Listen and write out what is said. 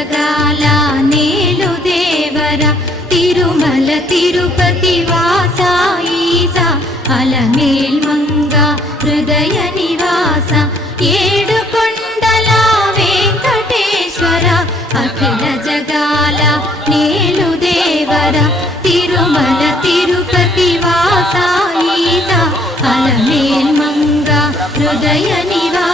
జగాల నేలు దేవర తిరుమల తిరుపతి వాస ఈసా అలమేల్ మంగ హృదయ నివాస ఏడు కొండల వెంకటేశ్వర అఖిల జగాల నేలు దేవర తిరుమల తిరుపతి వాస ఈసా అలమేల్ మంగ హృదయ నివాస